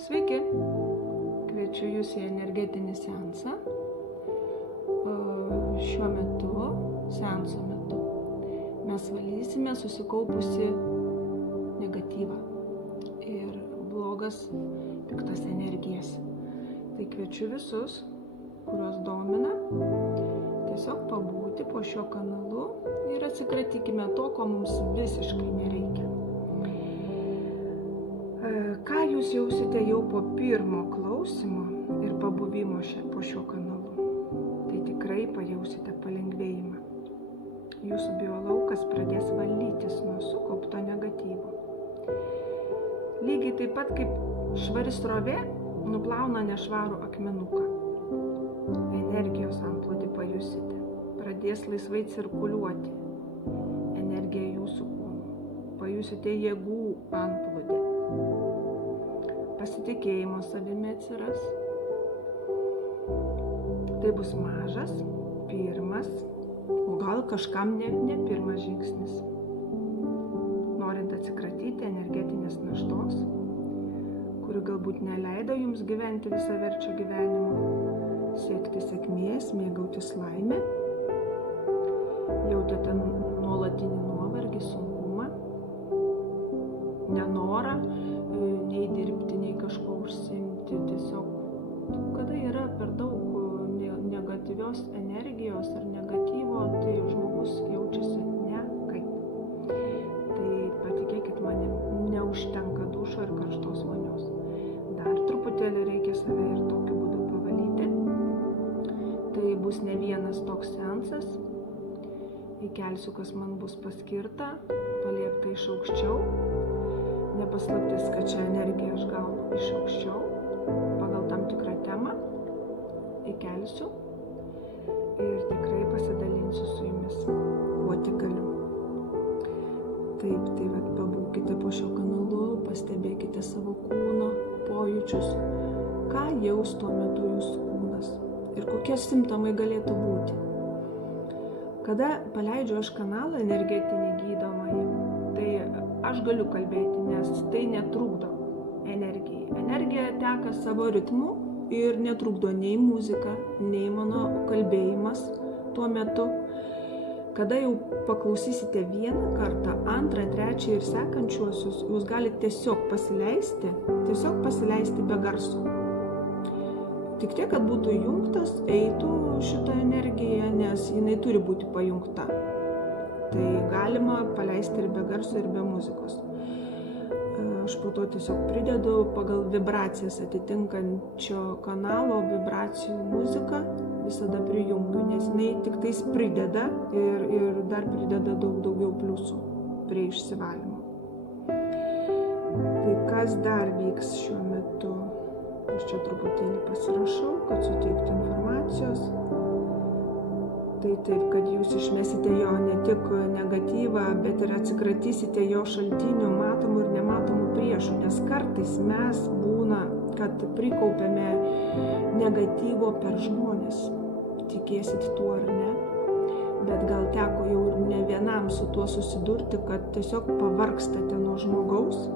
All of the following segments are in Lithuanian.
Sveiki, kviečiu Jūs į energetinį seansą. Šiuo metu, seanso metu, mes valysime susikaupusi negatyvą ir blogas, piktas energijas. Tai kviečiu visus, kuriuos domina, tiesiog pabūti po šiuo kanalu ir atsikratykime to, ko mums visiškai nereikia. Ką jūs jausite jau po pirmo klausimo ir pabuvimo po šiuo kanalu? Tai tikrai pajausite palengvėjimą. Jūsų biolaukas pradės valytis nuo sukaupto negatyvo. Lygiai taip pat kaip švari srovė nuplauna nešvarų akmenuką. Energijos antplūdį pajusite. Pradės laisvai cirkuliuoti energija jūsų kūnu. Pajusite jėgų antplūdį. Pasitikėjimo savimi atsiras. Tai bus mažas, pirmas, o gal kažkam ne pirmas žingsnis. Norint atsikratyti energetinės naštos, kuri galbūt neleido jums gyventi visaverčio gyvenimo, siekti sėkmės, mėgautis laimę, jautėte nuolatinį nuovargį, sunkumą, nenorą nei dirbti, nei kažko užsiimti. Tiesiog, kada yra per daug negatyvios energijos ar negatyvo, tai žmogus jaučiasi nekaip. Tai patikėkit manim, neužtenka dušo ir karštos vonios. Dar truputėlį reikia save ir tokiu būdu pavalyti. Tai bus ne vienas toks seansas. Įkelsiu, kas man bus paskirta, paliepta iš aukščiau. Nepaslaptis, kad šią energiją aš gaunu iš aukščiau, pagal tam tikrą temą, įkelsiu ir tikrai pasidalinsiu su jumis, kuo tik galiu. Taip, tai pabūkite po šio kanalu, pastebėkite savo kūno pojūčius, ką jaus tuo metu jūsų kūnas ir kokie simptomai galėtų būti. Kada paleidžiu aš kanalą energetinį gydomąjį, tai aš galiu kalbėti, nes tai netrukdo energijai. Energija teka savo ritmu ir netrukdo nei muzika, nei mano kalbėjimas tuo metu. Kada jau paklausysite vieną kartą, antrą, trečią ir sekančiuosius, jūs galite tiesiog pasileisti be garso. Tik tiek, kad būtų įjungtas, eitų šitą energiją, nes jinai turi būti pajungta. Tai galima paleisti ir be garso, ir be muzikos. Aš po to tiesiog pridedu pagal vibracijas atitinkančio kanalo vibracijų muziką, visada prijungiu, nes jinai tik tais prideda ir dar prideda daugiau pliusų prie išsivalymo. Tai kas dar vyks šiuo metu? Aš čia truputėlį pasirašau, kad suteiktų informacijos. Tai taip, kad jūs išmesite jo ne tik negatyvą, bet ir atsikratysite jo šaltinių, matomų ir nematomų priešų, nes kartais mes būna, kad prikaupiame negatyvo per žmonės. Tikėsit tuo ar ne, bet gal teko jau ir ne vienam su tuo susidurti, kad tiesiog pavargstate nuo žmogaus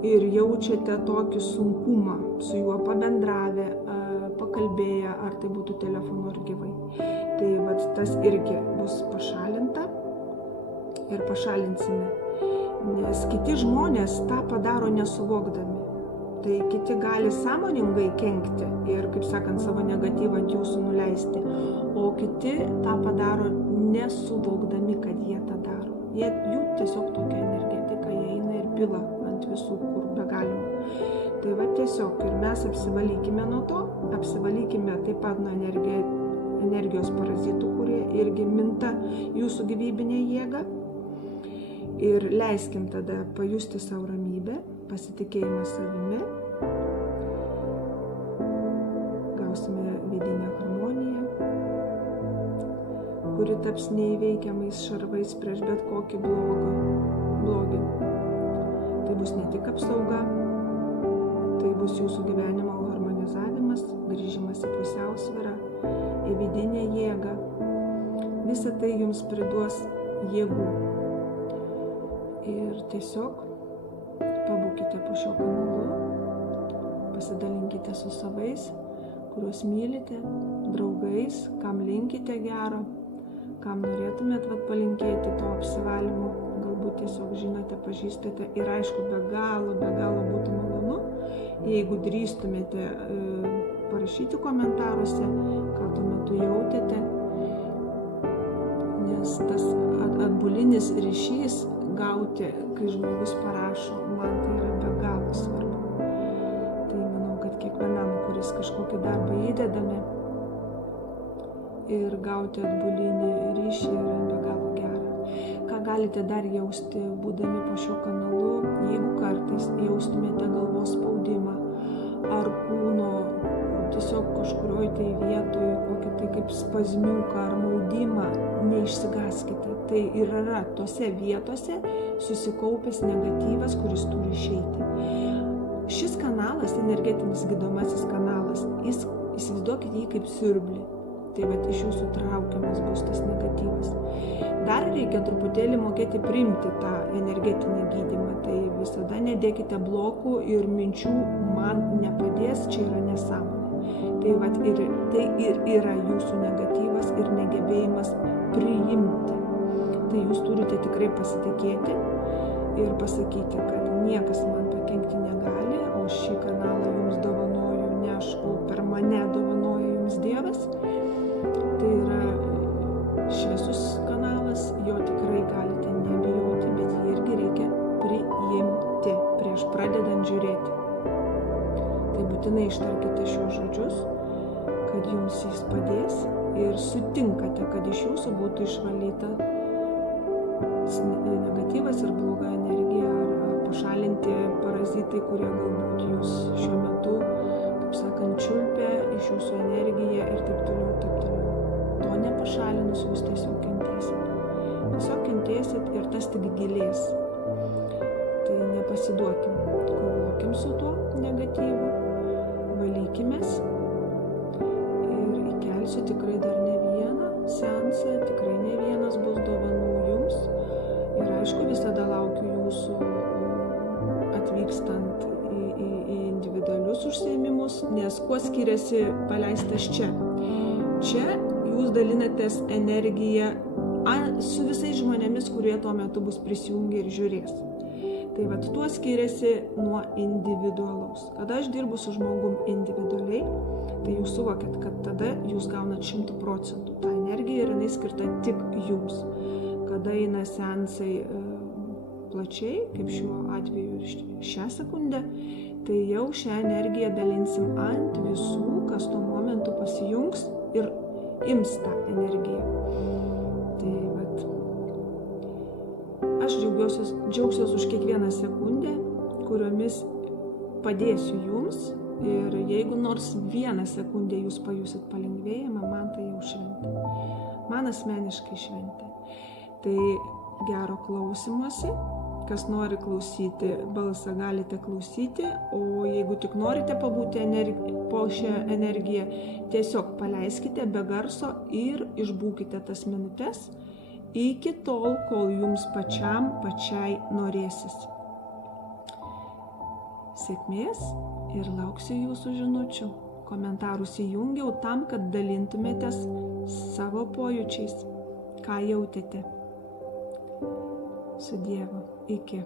ir jaučiate tokį sunkumą su juo pabendravę, pakalbėję, ar tai būtų telefonu ar gyvai. Tai tas irgi bus pašalinta ir pašalinsime, nes kiti žmonės tą padaro nesuvokdami. Tai kiti gali sąmoningai kenkti ir, kaip sakant, savo negatyvą ant jūsų nuleisti, o kiti tą padaro nesuvokdami, kad jie tą daro. Jų tiesiog tokia energetika, jie eina ir pila ant visų, kur be galima. Tai tiesiog ir mes apsivalykime nuo to, apsivalykime taip pat nuo energijos parazitų, kurie irgi minta jūsų gyvybinę jėgą. Ir leiskim tada pajusti savo ramybę, pasitikėjimą savimi. Gausime vidinę harmoniją, kuri taps neįveikiamais šarvais prieš bet kokį blogį. Tai bus ne tik apsauga, tai bus jūsų gyvenimo harmonizavimas, grįžimas į pusiausvyrą, į vidinę jėgą. Visa tai jums priduos jėgų. Ir tiesiog pabūkite po šio kanalu, pasidalinkite su savais, kuriuos mylite, draugais, kam linkite gero, kam norėtumėt palinkėti to apsivalymo, galbūt tiesiog žinote, pažįstate ir aišku, be galo būtų malonu, jeigu drįstumėte parašyti komentaruose, ką tuo metu jautėte, nes tas atbulinis ryšys gauti, kai žmogus parašo, man tai yra be galo svarbu. Tai manau, kad kiekvienam, kuris kažkokį darbą įdedame, ir gauti atbulinį ryšį yra be galo gera. Ką galite dar jausti, būdami po šiuo kanalu, jeigu kartais jaustumėte galvos spaudimą ar kūno tiesiog kažkurioj tai vietoj, kokį tai kaip spazmiuką ar maudimą, neišsigąskite. Tai ir yra tose vietose susikaupęs negatyvas, kuris turi išeiti. Šis kanalas, energetinis gydomasis kanalas, įsivaizduokite jį kaip siurblį. Tai iš jūsų traukiamas bus tas negatyvas. Dar reikia truputėlį mokėti priimti tą energetinį gydymą. Tai visada nedėkite blokų ir minčių, man nepadės, čia yra nesąmonė. Tai ir yra jūsų negatyvas ir negebėjimas priimti. Tai jūs turite tikrai pasitikėti ir pasakyti, kad niekas man pakenkti negali, o šį kanalą jums dovanoju ne aš, o per mane dovanoja jums Dievas. Tai yra šviesus kanalas, jo tikrai galite nebijoti, bet jį irgi reikia priimti prieš pradedant žiūrėti. Tai būtinai ištarkite šiuos žodžius, kad jums jis padės ir sutinkate, kad iš jūsų būtų išvalyta negatyvas ir bloga energija ar pašalinti parazitai, kurie galbūt jūs šiuo metu, kaip sakant, čiulpia iš jūsų energiją ir taip toliau. To nepašalinus jūs tiesiog kentėsit. Tiesiog kentėsit ir tas tik gilės. Tai nepasiduokim, kovokim su tuo negatyvu, valykimės ir įkelsiu tikrai dar ne vieną seansą, tikrai ne vienas bus dovanų jums. Ir aišku, visada laukiu jūsų atvykstant į individualius užsiėmimus, nes kuo skiriasi paleistas čia? Čia jūs dalinatės energiją su visais žmonėmis, kurie tuo metu bus prisijungę ir žiūrės. Tai tuo skiriasi nuo individualaus. Kada aš dirbu su žmogum individualiai, tai jūs suvokėt, kad tada jūs gaunat 100%. Ta energija ir jinai skirta tik jums. Kada eina seansai plačiai, kaip šiuo atveju šią sekundę, tai jau šią energiją dalinsim ant visų, kas tuo momentu pasijungs ir ims tą energiją. Tai aš džiaugsiuos už kiekvieną sekundę, kuriomis padėsiu jums ir jeigu nors vieną sekundę jūs pajusit palengvėjimą, man tai jau šventė. Man asmeniškai šventė. Tai gero klausymosi. Kas nori klausyti balsą, galite klausyti, o jeigu tik norite pabūti po šią energiją, tiesiog paleiskite be garso ir išbūkite tas minutes iki tol, kol jums pačiai norėsis. Sėkmės ir lauksiu jūsų žinučių. Komentarus įjungiau tam, kad dalintumėtės savo pojūčiais, ką jautėte. Su Dievu. Iki.